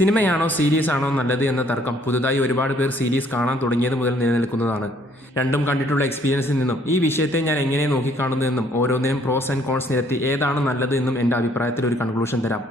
സിനിമയാണോ series ആണോ നല്ലത് എന്ന തർക്കം പുതുതായി ഒരുപാട് പേർ സീരീസ് കാണാൻ തുടങ്ങിയത് മുതൽ നിലനിൽക്കുന്നതാണ്. രണ്ടും കണ്ടിട്ടുള്ള എക്സ്പീരിയൻസിൽ നിന്നും ഈ വിഷയത്തെ ഞാൻ എങ്ങനെ നോക്കിക്കാണുന്നു എന്നും ഓരോന്നിനും പ്രോസ് ആൻഡ് കോൺസ് നിരത്തി ഏതാണ് നല്ലത് എന്നും എൻ്റെ അഭിപ്രായത്തിൽ ഒരു കൺക്ലൂഷൻ തരാം.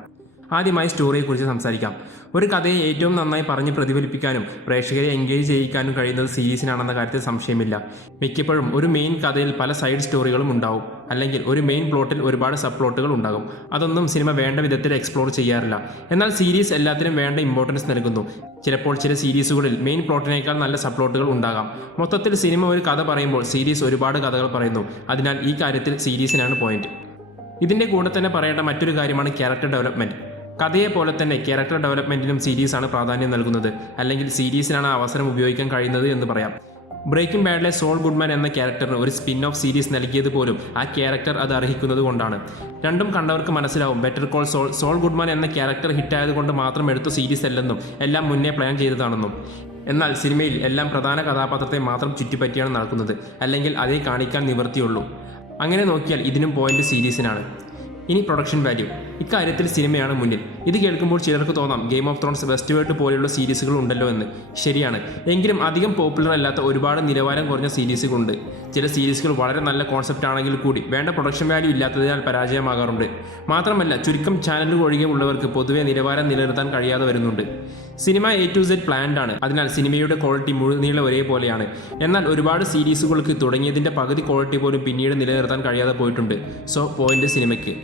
ആദ്യമായി സ്റ്റോറിയെക്കുറിച്ച് സംസാരിക്കാം. ഒരു കഥയെ ഏറ്റവും നന്നായി പറഞ്ഞ് പ്രതിഫലിപ്പിക്കാനും പ്രേക്ഷകരെ എൻഗേജ് ചെയ്യിക്കാനും കഴിയുന്നത് സീരീസിനാണെന്ന കാര്യത്തിൽ സംശയമില്ല. മിക്കപ്പോഴും ഒരു മെയിൻ കഥയിൽ പല സൈഡ് സ്റ്റോറികളും ഉണ്ടാവും, അല്ലെങ്കിൽ ഒരു മെയിൻ പ്ലോട്ടിൽ ഒരുപാട് സബ് പ്ലോട്ടുകൾ ഉണ്ടാകും. അതൊന്നും സിനിമ വേണ്ട വിധത്തിൽ എക്സ്പ്ലോർ ചെയ്യാറില്ല. എന്നാൽ സീരീസ് എല്ലാത്തിനും വേണ്ട ഇമ്പോർട്ടൻസ് നൽകുന്നു. ചിലപ്പോൾ ചില സീരീസുകളിൽ മെയിൻ പ്ലോട്ടിനേക്കാൾ നല്ല സബ് പ്ലോട്ടുകൾ ഉണ്ടാകാം. മൊത്തത്തിൽ സിനിമ ഒരു കഥ പറയുമ്പോൾ സീരീസ് ഒരുപാട് കഥകൾ പറയുന്നു. അതിനാൽ ഈ കാര്യത്തിൽ സീരീസിനാണ് പോയിന്റ്. ഇതിൻ്റെ കൂടെ തന്നെ പറയേണ്ട മറ്റൊരു കാര്യമാണ് ക്യാരക്ടർ ഡെവലപ്മെൻറ്റ്. കഥയെ പോലെ തന്നെ ക്യാരക്ടർ ഡെവലപ്മെൻറ്റിനും സീരീസാണ് പ്രാധാന്യം നൽകുന്നത്, അല്ലെങ്കിൽ സീരീസിനാണ് അവസരം ഉപയോഗിക്കാൻ കഴിയുന്നത് എന്ന് പറയാം. ബ്രേക്കിംഗ് ബാഡിലെ സോൾ ഗുഡ്മാൻ എന്ന ക്യാരക്ടറിന് ഒരു സ്പിൻ ഓഫ് സീരീസ് നൽകിയത് പോലും ആ ക്യാരക്ടർ അത് അർഹിക്കുന്നത് കൊണ്ടാണ്. രണ്ടും കണ്ടവർക്ക് മനസ്സിലാവും ബെറ്റർ കോൾ സോൾ ഗുഡ്മാൻ എന്ന ക്യാരക്ടർ ഹിറ്റായതുകൊണ്ട് മാത്രം എടുത്ത സീരീസ് അല്ലെന്നും എല്ലാം മുന്നേ പ്ലാൻ ചെയ്തതാണെന്നും. എന്നാൽ സിനിമയിൽ എല്ലാം പ്രധാന കഥാപാത്രത്തെ മാത്രം ചുറ്റിപ്പറ്റിയാണ് നടക്കുന്നത്, അല്ലെങ്കിൽ അതേ കാണിക്കാൻ നിവൃത്തിയുള്ളൂ. അങ്ങനെ നോക്കിയാൽ ഇതിനും പോയിന്റ് സീരീസിനാണ്. ഇനി പ്രൊഡക്ഷൻ വാല്യൂ. ഇക്കാര്യത്തിൽ സിനിമയാണ് മുന്നിൽ. ഇത് കേൾക്കുമ്പോൾ ചിലർക്ക് തോന്നാം game of Thrones, west world പോലെയുള്ള സീരീസുകൾ ഉണ്ടല്ലോ എന്ന്. ശരിയാണ്. എങ്കിലും അധികം പോപ്പുലർ അല്ലാത്ത ഒരുപാട് നിലവാരം കുറഞ്ഞ സീരീസുകളുണ്ട്. ചില സീരീസുകൾ വളരെ നല്ല കോൺസെപ്റ്റ് ആണെങ്കിൽ കൂടി വേണ്ട പ്രൊഡക്ഷൻ വാല്യൂ ഇല്ലാത്തതിനാൽ പരാജയമാകാറുണ്ട്. മാത്രമല്ല ചുരുക്കം ചാനലുകൾ ഒഴികെ ഉള്ളവർക്ക് പൊതുവെ നിലവാരം നിലനിർത്താൻ കഴിയാതെ വരുന്നുണ്ട്. Cinema A to Z planned ആണ്. അതിനാൽ സിനിമയുടെ ക്വാളിറ്റി മുഴുനീളം ഒരേപോലെയാണ്. എന്നാൽ ഒരുപാട് സീരീസുകൾക്ക് തുടങ്ങിയതിൻ്റെ പകുതി ക്വാളിറ്റി പോലും പിന്നീട് നിലനിർത്താൻ കഴിയാതെ പോയിട്ടുണ്ട്. സോ പോയിന്റ് സിനിമയ്ക്ക്.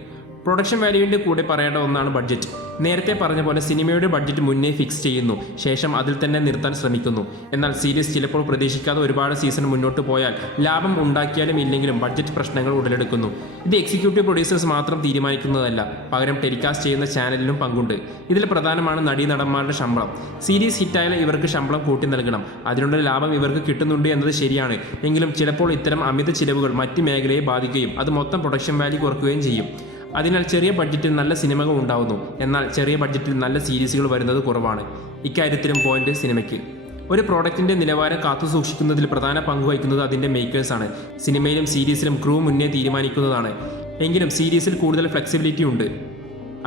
പ്രൊഡക്ഷൻ വാല്യൂവിൻ്റെ കൂടെ പറയേണ്ട ഒന്നാണ് ബഡ്ജറ്റ്. നേരത്തെ പറഞ്ഞ പോലെ സിനിമയുടെ ബഡ്ജറ്റ് മുന്നേ ഫിക്സ് ചെയ്യുന്നു, ശേഷം അതിൽ തന്നെ നിർത്താൻ ശ്രമിക്കുന്നു. എന്നാൽ സീരീസ് ചിലപ്പോൾ പ്രതീക്ഷിക്കാതെ ഒരുപാട് സീസൺ മുന്നോട്ട് പോയാൽ ലാഭം ഉണ്ടാക്കിയാലും ഇല്ലെങ്കിലും ബഡ്ജറ്റ് പ്രശ്നങ്ങൾ ഉടലെടുക്കുന്നു. ഇത് എക്സിക്യൂട്ടീവ് പ്രൊഡ്യൂസേഴ്സ് മാത്രം തീരുമാനിക്കുന്നതല്ല, പകരം ടെലികാസ്റ്റ് ചെയ്യുന്ന ചാനലിനും പങ്കുണ്ട്. ഇതിൽ പ്രധാനമാണ് നടീനടന്മാരുടെ ശമ്പളം. സീരീസ് ഹിറ്റായാൽ ഇവർക്ക് ശമ്പളം കൂട്ടി നൽകണം. അതിനുള്ള ലാഭം ഇവർക്ക് കിട്ടുന്നുണ്ട് എന്നത് ശരിയാണ്. എങ്കിലും ചിലപ്പോൾ ഇത്തരം അമിത ചിലവുകൾ മറ്റ് മേഖലയെ ബാധിക്കുകയും അത് മൊത്തം പ്രൊഡക്ഷൻ വാല്യൂ കുറയ്ക്കുകയും ചെയ്യും. അതിനാൽ ചെറിയ ബഡ്ജറ്റിൽ നല്ല സിനിമകൾ ഉണ്ടാവുന്നു, എന്നാൽ ചെറിയ ബഡ്ജറ്റിൽ നല്ല സീരീസുകൾ വരുന്നത് കുറവാണ്. ഇക്കാര്യത്തിലും പോയിന്റ് സിനിമയ്ക്ക്. ഒരു പ്രോഡക്റ്റിൻ്റെ നിലവാരം കാത്തു സൂക്ഷിക്കുന്നതിൽ പ്രധാന പങ്ക് വഹിക്കുന്നത് അതിൻ്റെ മേക്കേഴ്സാണ്. സിനിമയിലും സീരീസിലും ക്രൂ മുന്നേ തീരുമാനിക്കുന്നതാണ്. എങ്കിലും സീരീസിൽ കൂടുതൽ ഫ്ലെക്സിബിലിറ്റി ഉണ്ട്.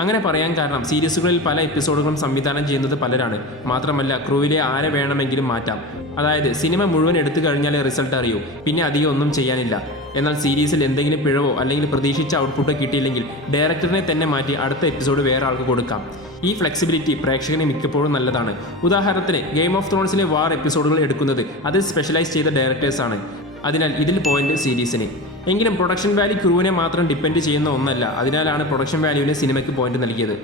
അങ്ങനെ പറയാൻ കാരണം സീരീസുകളിൽ പല എപ്പിസോഡുകളും സംവിധാനം ചെയ്യുന്നത് പലരാണ്. മാത്രമല്ല ക്രൂവിലെ ആരെ വേണമെങ്കിലും മാറ്റാം. അതായത് സിനിമ മുഴുവൻ എടുത്തു കഴിഞ്ഞാലേ റിസൾട്ട് അറിയൂ, പിന്നെ അധികം ഒന്നും ചെയ്യാനില്ല. എന്നാൽ സീരീസിൽ എന്തെങ്കിലും പിഴവോ അല്ലെങ്കിൽ പ്രതീക്ഷിച്ച ഔട്ട്പുട്ടോ കിട്ടിയില്ലെങ്കിൽ ഡയറക്ടറിനെ തന്നെ മാറ്റി അടുത്ത എപ്പിസോഡ് വേറെ ആൾക്ക് കൊടുക്കാം. ഈ ഫ്ലെക്സിബിലിറ്റി പ്രേക്ഷകന് മിക്കപ്പോഴും നല്ലതാണ്. ഉദാഹരണത്തിന് ഗെയിം ഓഫ് ത്രോൺസിലെ വാർ എപ്പിസോഡുകൾ എടുക്കുന്നത് അതിൽ സ്പെഷ്യലൈസ് ചെയ്ത ഡയറക്ടേഴ്സാണ്. അതിനാൽ ഇതിൽ പോയിന്റ് സീരീസിന്. എങ്കിലും പ്രൊഡക്ഷൻ വാല്യൂ ക്രൂവിനെ മാത്രം ഡിപ്പെൻഡ് ചെയ്യുന്ന ഒന്നല്ല. അതിനാലാണ് പ്രൊഡക്ഷൻ വാല്യൂവിന് സിനിമയ്ക്ക് പോയിന്റ് നൽകിയത്.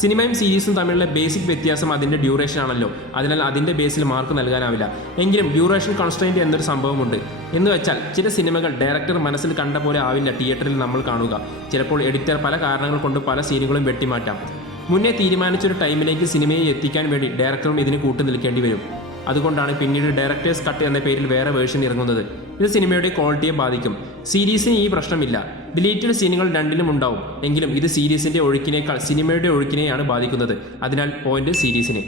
സിനിമയും സീരീസും തമ്മിലുള്ള ബേസിക് വ്യത്യാസം അതിൻ്റെ ഡ്യൂറേഷൻ ആണല്ലോ. അതിനാൽ അതിൻ്റെ ബേസിൽ മാർക്ക് നൽകാനാവില്ല. എങ്കിലും ഡ്യൂറേഷൻ കോൺസ്ട്രെയിൻറ്റ് എന്നൊരു സംഭവമുണ്ട്. എന്ന് വെച്ചാൽ ചില സിനിമകൾ ഡയറക്ടർ മനസ്സിൽ കണ്ട പോലെ ആവില്ല തിയേറ്ററിൽ നമ്മൾ കാണുക. ചിലപ്പോൾ എഡിറ്റർ പല കാരണങ്ങൾ കൊണ്ട് പല സീനുകളും വെട്ടിമാറ്റാം. മുന്നേ തീരുമാനിച്ചൊരു ടൈമിലേക്ക് സിനിമയെ എത്തിക്കാൻ വേണ്ടി ഡയറക്ടറും ഇതിന് കൂട്ടു നിൽക്കേണ്ടി വരും. അതുകൊണ്ടാണ് പിന്നീട് ഡയറക്ടേഴ്സ് കട്ട് എന്ന പേരിൽ വേറെ വേർഷൻ ഇറങ്ങുന്നത്. ഇത് സിനിമയുടെ ക്വാളിറ്റിയെ ബാധിക്കും. സീരീസിന് ഈ പ്രശ്നമില്ല. ഡിലീറ്റഡ് സീനുകൾ രണ്ടിലും ഉണ്ടാവും. എങ്കിലും ഇത് സീരീസിൻ്റെ ഒഴുക്കിനേക്കാൾ സിനിമയുടെ ഒഴുക്കിനെയാണ് ബാധിക്കുന്നത്. അതിനാൽ പോയിന്റ് സീരീസിന്.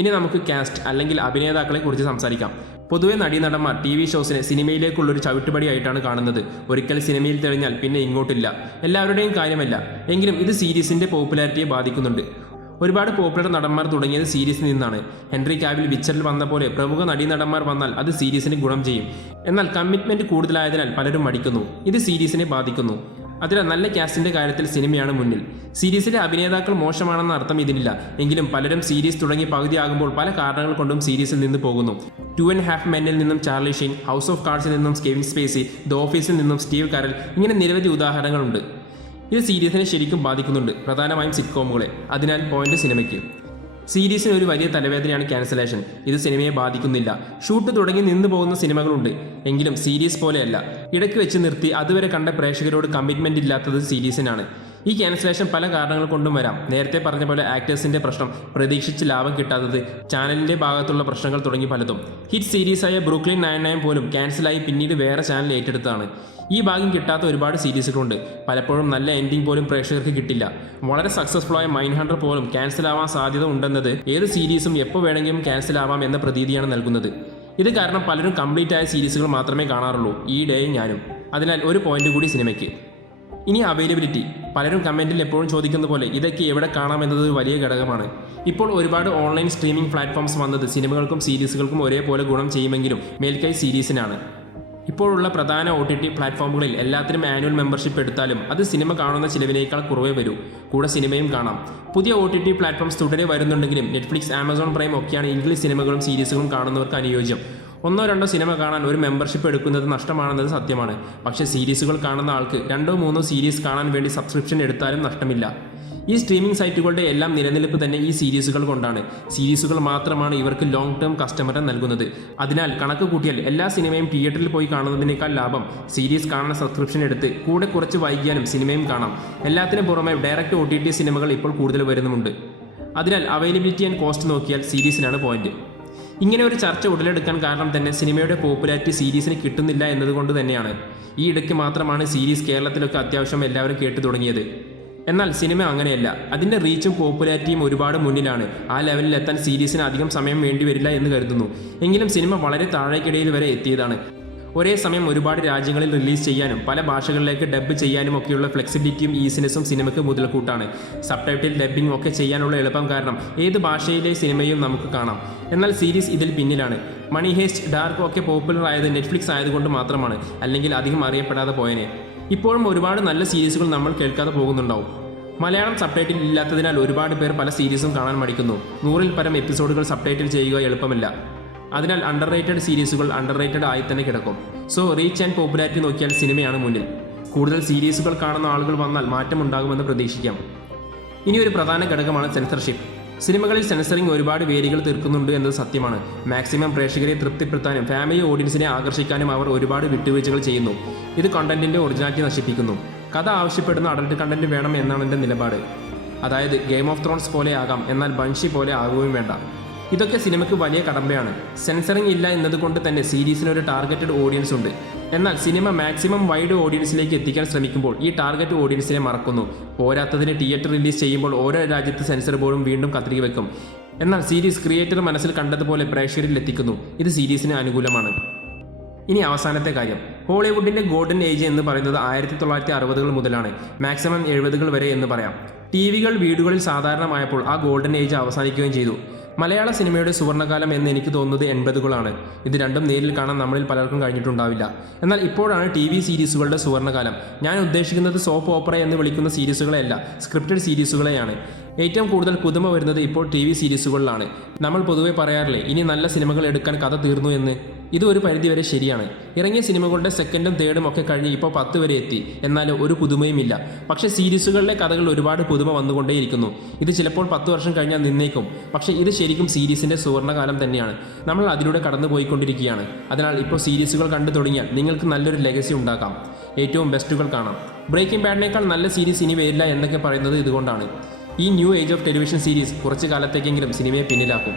ഇനി നമുക്ക് കാസ്റ്റ് അല്ലെങ്കിൽ അഭിനേതാക്കളെ കുറിച്ച് സംസാരിക്കാം. പൊതുവെ നടീനടന്മാർ TV ഷോസിനെ സിനിമയിലേക്കുള്ളൊരു ചവിട്ടുപടിയായിട്ടാണ് കാണുന്നത്. ഒരിക്കൽ സിനിമയിൽ തെളിഞ്ഞാൽ പിന്നെ ഇങ്ങോട്ടില്ല. എല്ലാവരുടെയും കാര്യമല്ല. എങ്കിലും ഇത് സീരീസിൻ്റെ പോപ്പുലാരിറ്റിയെ ബാധിക്കുന്നുണ്ട്. ഒരുപാട് പോപ്പുലർ നടന്മാർ തുടങ്ങിയത് സീരീസിൽ നിന്നാണ്. ഹെൻറി കാവിൽ വിച്ചറിൽ വന്ന പോലെ പ്രമുഖ നടീനടന്മാർ വന്നാൽ അത് സീരീസിന് ഗുണം ചെയ്യും. എന്നാൽ കമ്മിറ്റ്മെൻറ്റ് കൂടുതലായതിനാൽ പലരും മടിക്കുന്നു. ഇത് സീരീസിനെ ബാധിക്കുന്നു. അതിനാൽ നല്ല കാസ്റ്റിൻ്റെ കാര്യത്തിൽ സിനിമയാണ് മുന്നിൽ. സീരീസിലെ അഭിനേതാക്കൾ മോശമാണെന്ന അർത്ഥം ഇതിനില്ല. എങ്കിലും പലരും സീരീസ് തുടങ്ങി പകുതിയാകുമ്പോൾ പല കാരണങ്ങൾ കൊണ്ടും സീരീസിൽ നിന്ന് പോകുന്നു. 2.5 മെന്നിൽ നിന്നും ചാർലി ഷീൻ, ഹൗസ് ഓഫ് കാർഡ്സിൽ നിന്നും കെവിൻ സ്പേസി, ദ ഓഫീസിൽ നിന്നും സ്റ്റീവ് കാരൽ, ഇങ്ങനെ നിരവധി ഉദാഹരണങ്ങളുണ്ട്. ഇത് സീരീസിനെ ശരിക്കും ബാധിക്കുന്നുണ്ട്, പ്രധാനമായും സിറ്റ്കോമുകളെ. അതിനാൽ പോയിന്റ് സിനിമയ്ക്ക്. സീരീസിന് ഒരു വലിയ തലവേദനയാണ് ക്യാൻസലേഷൻ. ഇത് സിനിമയെ ബാധിക്കുന്നില്ല. ഷൂട്ട് തുടങ്ങി നിന്ന് പോകുന്ന സിനിമകളുണ്ട്. എങ്കിലും സീരീസ് പോലെയല്ല. ഇടയ്ക്ക് വെച്ച് നിർത്തി അതുവരെ കണ്ട പ്രേക്ഷകരോട് കമ്മിറ്റ്മെൻ്റ് ഇല്ലാത്തത് സീരീസിനാണ്. ഈ ക്യാൻസലേഷൻ പല കാരണങ്ങൾ കൊണ്ടും വരാം. നേരത്തെ പറഞ്ഞ പോലെ ആക്ടേഴ്സിൻ്റെ പ്രശ്നം, പ്രതീക്ഷിച്ച് ലാഭം കിട്ടാത്തത്, ചാനലിൻ്റെ ഭാഗത്തുള്ള പ്രശ്നങ്ങൾ തുടങ്ങി പലതും. ഹിറ്റ് സീരീസായ ബ്രൂക്ലിൻ 99 പോലും ക്യാൻസലായി പിന്നീട് വേറെ ചാനൽ ഏറ്റെടുത്തതാണ്. ഈ ഭാഗ്യം കിട്ടാത്ത ഒരുപാട് സീരീസുകളുണ്ട്. പലപ്പോഴും നല്ല എൻഡിങ് പോലും പ്രേക്ഷകർക്ക് കിട്ടില്ല. വളരെ സക്സസ്ഫുൾ ആയ മൈൻഡ്ഹണ്ടർ പോലും ക്യാൻസൽ ആവാൻ സാധ്യത ഉണ്ടെന്നത് ഏത് സീരീസും എപ്പോൾ വേണമെങ്കിലും ക്യാൻസൽ ആവാം എന്ന പ്രതീതിയാണ് നൽകുന്നത്. ഇത് കാരണം പലരും കംപ്ലീറ്റ് ആയ സീരീസുകൾ മാത്രമേ കാണാറുള്ളൂ. ഈ ഡേയും ഞാനും. അതിനാൽ ഒരു പോയിന്റ് കൂടി സിനിമയ്ക്ക്. ഇനി അവൈലബിലിറ്റി. പലരും കമൻറ്റിൽ എപ്പോഴും ചോദിക്കുന്ന പോലെ ഇതൊക്കെ എവിടെ കാണാമെന്നത് ഒരു വലിയ ഘടകമാണ്. ഇപ്പോൾ ഒരുപാട് ഓൺലൈൻ സ്ട്രീമിംഗ് പ്ലാറ്റ്ഫോംസ് വന്നത് സിനിമകൾക്കും സീരീസുകൾക്കും ഒരേപോലെ ഗുണം ചെയ്യുമെങ്കിലും മേൽക്കൈ സീരീസിനാണ്. ഇപ്പോഴുള്ള പ്രധാന OTT പ്ലാറ്റ്ഫോമുകളിൽ എല്ലാത്തിനും ആനുവൽ മെമ്പർഷിപ്പ് എടുത്താലും അത് സിനിമ കാണുന്ന ചിലവിനേക്കാൾ കുറവേ വരൂ. കൂടെ സിനിമയും കാണാം. പുതിയ OTT പ്ലാറ്റ്ഫോംസ് തുടരെ വരുന്നുണ്ടെങ്കിലും നെറ്റ്ഫ്ലിക്സ്, ആമസോൺ പ്രൈം ഒക്കെയാണ് ഇംഗ്ലീഷ് സിനിമകളും സീരീസുകളും കാണുന്നവർക്ക് അനുയോജ്യം. 1-2 സിനിമ കാണാൻ ഒരു മെമ്പർഷിപ്പ് എടുക്കുന്നത് നഷ്ടമാണെന്നത് സത്യമാണ്. പക്ഷേ സീരീസുകൾ കാണുന്ന ആൾക്ക് 2-3 സീരീസ് കാണാൻ വേണ്ടി സബ്സ്ക്രിപ്ഷൻ എടുത്താലും നഷ്ടമില്ല. ഈ സ്ട്രീമിംഗ് സൈറ്റുകളുടെ എല്ലാം നിലനിൽപ്പ് തന്നെ ഈ സീരീസുകൾ കൊണ്ടാണ്. സീരീസുകൾ മാത്രമാണ് ഇവർക്ക് ലോങ് ടേം കസ്റ്റമറെ നൽകുന്നത്. അതിനാൽ കണക്ക് കൂട്ടിയാൽ എല്ലാ സിനിമയും തിയേറ്ററിൽ പോയി കാണുന്നതിനേക്കാൾ ലാഭം സീരീസ് കാണുന്ന സബ്സ്ക്രിപ്ഷൻ എടുത്ത് കൂടെ കുറച്ച് വൈകിയാലും സിനിമയും കാണാം. എല്ലാത്തിനും പുറമെ ഡയറക്റ്റ് OTT സിനിമകൾ ഇപ്പോൾ കൂടുതൽ വരുന്നുമുണ്ട്. അതിനാൽ അവൈലബിലിറ്റി ആൻഡ് കോസ്റ്റ് നോക്കിയാൽ സീരീസിനാണ് പോയിന്റ്. ഇങ്ങനെ ഒരു ചർച്ച ഉടലെടുക്കാൻ കാരണം തന്നെ സിനിമയുടെ പോപ്പുലാരിറ്റി സീരീസിന് കിട്ടുന്നില്ല എന്നതുകൊണ്ട് തന്നെയാണ്. ഈ ഇടയ്ക്ക് മാത്രമാണ് സീരീസ് കേരളത്തിലൊക്കെ അത്യാവശ്യം എല്ലാവരും കേട്ടു തുടങ്ങിയത്. എന്നാൽ സിനിമ അങ്ങനെയല്ല. അതിൻ്റെ റീച്ചും പോപ്പുലാരിറ്റിയും ഒരുപാട് മുന്നിലാണ്. ആ ലെവലിൽ എത്താൻ സീരീസിന് അധികം സമയം വേണ്ടിവരില്ല എന്ന് കരുതുന്നു. എങ്കിലും സിനിമ വളരെ താഴേക്കിടയിൽ വരെ എത്തിയതാണ്. ഒരേ സമയം ഒരുപാട് രാജ്യങ്ങളിൽ റിലീസ് ചെയ്യാനും പല ഭാഷകളിലേക്ക് ഡബ്ബ് ചെയ്യാനും ഒക്കെയുള്ള ഫ്ലെക്സിബിലിറ്റിയും ഈസിനെസ്സും സിനിമയ്ക്ക് മുതൽക്കൂട്ടാണ്. സബ്ടൈറ്റിൽ ഡബ്ബിംഗ് ഒക്കെ ചെയ്യാനുള്ള എളുപ്പം കാരണം ഏത് ഭാഷയിലെ സിനിമയും നമുക്ക് കാണാം. എന്നാൽ സീരീസ് ഇതിൽ പിന്നിലാണ്. മണി ഹേസ്റ്റ്, ഡാർക്ക് ഒക്കെ പോപ്പുലർ ആയത് നെറ്റ്ഫ്ലിക്സ് ആയതുകൊണ്ട് മാത്രമാണ്. അല്ലെങ്കിൽ അധികം അറിയപ്പെടാതെ പോയനെ. ഇപ്പോഴും ഒരുപാട് നല്ല സീരീസുകൾ നമ്മൾ കേൾക്കാതെ പോകുന്നുണ്ടാവും. മലയാളം സബ്ടൈറ്റിൽ ഇല്ലാത്തതിനാൽ ഒരുപാട് പേർ പല സീരീസും കാണാൻ മടിക്കുന്നു. 100-ൽ പരം എപ്പിസോഡുകൾ സബ്ടൈറ്റിൽ ചെയ്യുക എളുപ്പമല്ല. അതിനാൽ അണ്ടർ റേറ്റഡ് സീരീസുകൾ അണ്ടർ റേറ്റഡ് ആയി തന്നെ കിടക്കും. സോ റീച്ച് ആൻഡ് പോപ്പുലാരിറ്റി നോക്കിയാൽ സിനിമയാണ് മുന്നിൽ. കൂടുതൽ സീരീസുകൾ കാണുന്ന ആളുകൾ വന്നാൽ മാറ്റമുണ്ടാകുമെന്ന് പ്രതീക്ഷിക്കാം. ഇനി ഒരു പ്രധാന ഘടകമാണ് സെൻസർഷിപ്പ്. സിനിമകളിൽ സെൻസറിങ് ഒരുപാട് വേദികൾ തീർക്കുന്നുണ്ട് എന്നത് സത്യമാണ്. മാക്സിമം പ്രേക്ഷകരെ തൃപ്തിപ്പെടുത്താനും ഫാമിലി ഓഡിയൻസിനെ ആകർഷിക്കാനും അവർ ഒരുപാട് വിട്ടുവീഴ്ചകൾ ചെയ്യുന്നു. ഇത് കണ്ടന്റിന്റെ ഒറിജിനാലിറ്റി നശിപ്പിക്കുന്നു. കഥ ആവശ്യപ്പെടുന്ന അഡൽട്ട് കണ്ടന്റ് വേണം എന്നാണ് എൻ്റെ നിലപാട്. അതായത് ഗെയിം ഓഫ് ത്രോൺസ് പോലെ ആകാം, എന്നാൽ ബൻഷി പോലെ ആകുകയും വേണ്ട. ഇതൊക്കെ സിനിമയ്ക്ക് വലിയ കടമ്പയാണ്. സെൻസറിങ് ഇല്ല എന്നതുകൊണ്ട് തന്നെ സീരീസിന് ഒരു ടാർഗറ്റഡ് ഓഡിയൻസ് ഉണ്ട്. എന്നാൽ സിനിമ മാക്സിമം വൈഡ് ഓഡിയൻസിലേക്ക് എത്തിക്കാൻ ശ്രമിക്കുമ്പോൾ ഈ ടാർഗറ്റ് ഓഡിയൻസിനെ മറക്കുന്നു. പോരാത്തതിന് തിയേറ്റർ റിലീസ് ചെയ്യുമ്പോൾ ഓരോ രാജ്യത്ത് സെൻസർ ബോർഡും വീണ്ടും കത്രിക വെക്കും. എന്നാൽ സീരീസ് ക്രിയേറ്റർ മനസ്സിൽ കണ്ടതുപോലെ പ്രേക്ഷകരിൽ എത്തിക്കുന്നു. ഇത് സീരീസിന് അനുകൂലമാണ്. ഇനി അവസാനത്തെ കാര്യം, ഹോളിവുഡിന്റെ ഗോൾഡൻ ഏജ് എന്ന് പറയുന്നത് 1960-കൾ മുതലാണ്. മാക്സിമം 70-കൾ വരെ എന്ന് പറയാം. ടിവികൾ വീടുകളിൽ സാധാരണമായപ്പോൾ ആ ഗോൾഡൻ ഏജ് അവസാനിക്കുകയും ചെയ്തു. മലയാള സിനിമയുടെ സുവർണ്ണകാലം എന്ന് എനിക്ക് തോന്നുന്നത് 80-കളാണ്. ഇത് രണ്ടും നേരിൽ കാണാൻ നമ്മളിൽ പലർക്കും കഴിഞ്ഞിട്ടുണ്ടാവില്ല. എന്നാൽ ഇപ്പോഴാണ് TV സീരീസുകളുടെ സുവർണ്ണകാലം. ഞാൻ ഉദ്ദേശിക്കുന്നത് സോപ്പ് ഓപ്പറ എന്ന് വിളിക്കുന്ന സീരീസുകളെയല്ല, സ്ക്രിപ്റ്റഡ് സീരീസുകളെയാണ്. ഏറ്റവും കൂടുതൽ പുതുമ വരുന്നത് ഇപ്പോൾ TV സീരീസുകളിലാണ്. നമ്മൾ പൊതുവെ പറയാറില്ലേ, ഇനി നല്ല സിനിമകൾ എടുക്കാൻ കഥ തീർന്നു എന്ന്. ഇത് ഒരു പരിധിവരെ ശരിയാണ്. ഇറങ്ങിയ സിനിമകളുടെ 2ും 3ും ഒക്കെ കഴിഞ്ഞ് ഇപ്പോൾ 10 വരെ എത്തി. എന്നാൽ ഒരു പുതുമയുമില്ല. പക്ഷേ സീരീസുകളിലെ കഥകൾ ഒരുപാട് പുതുമ വന്നുകൊണ്ടേയിരിക്കുന്നു. ഇത് ചിലപ്പോൾ 10 വർഷം കഴിഞ്ഞാൽ നിന്നേക്കും. പക്ഷേ ഇത് ശരിക്കും സീരീസിന്റെ സുവർണ്ണകാലം തന്നെയാണ്. നമ്മൾ അതിലൂടെ കടന്നു പോയിക്കൊണ്ടിരിക്കുകയാണ്. അതിനാൽ ഇപ്പോൾ സീരീസുകൾ കണ്ടു തുടങ്ങിയാൽ നിങ്ങൾക്ക് നല്ലൊരു ലെഗസി ഉണ്ടാക്കാം. ഏറ്റവും ബെസ്റ്റുകൾ കാണാം. ബ്രേക്കിംഗ് ബാഡിനേക്കാൾ നല്ല സീരീസ് ഇനി വരില്ല എന്നൊക്കെ പറയുന്നത് ഇതുകൊണ്ടാണ്. ഈ new age of television series കുറച്ച് കാലത്തേക്കെങ്കിലും സിനിമയെ പിന്നിലാക്കും.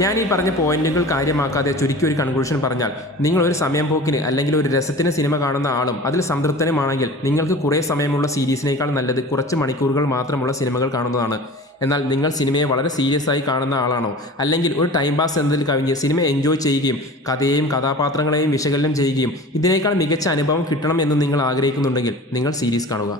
ഞാൻ ഈ പറഞ്ഞ പോയിന്റുകൾ കാര്യമാക്കാതെ ചുരുക്കി ഒരു കൺക്ലൂഷൻ പറഞ്ഞാൽ, നിങ്ങൾ ഒരു സമയം പോക്കിന് അല്ലെങ്കിൽ ഒരു രസത്തിന് സിനിമ കാണുന്ന ആളും അതിൽ സംതൃപ്തനുമാണെങ്കിൽ നിങ്ങൾക്ക് കുറേ സമയമുള്ള സീരീസിനേക്കാൾ നല്ലത് കുറച്ച് മണിക്കൂറുകൾ മാത്രമുള്ള സിനിമകൾ കാണുന്നതാണ്. എന്നാൽ നിങ്ങൾ സിനിമയെ വളരെ സീരിയസ് ആയി കാണുന്ന ആളാണോ, അല്ലെങ്കിൽ ഒരു ടൈം പാസ് എന്നതിൽ കവിഞ്ഞ് സിനിമ എൻജോയ് ചെയ്യുകയും കഥയെയും കഥാപാത്രങ്ങളെയും വിശകലനം ചെയ്യുകയും ഇതിനേക്കാൾ മികച്ച അനുഭവം കിട്ടണം എന്ന് നിങ്ങൾ ആഗ്രഹിക്കുന്നുണ്ടെങ്കിൽ നിങ്ങൾ സീരീസ് കാണുക.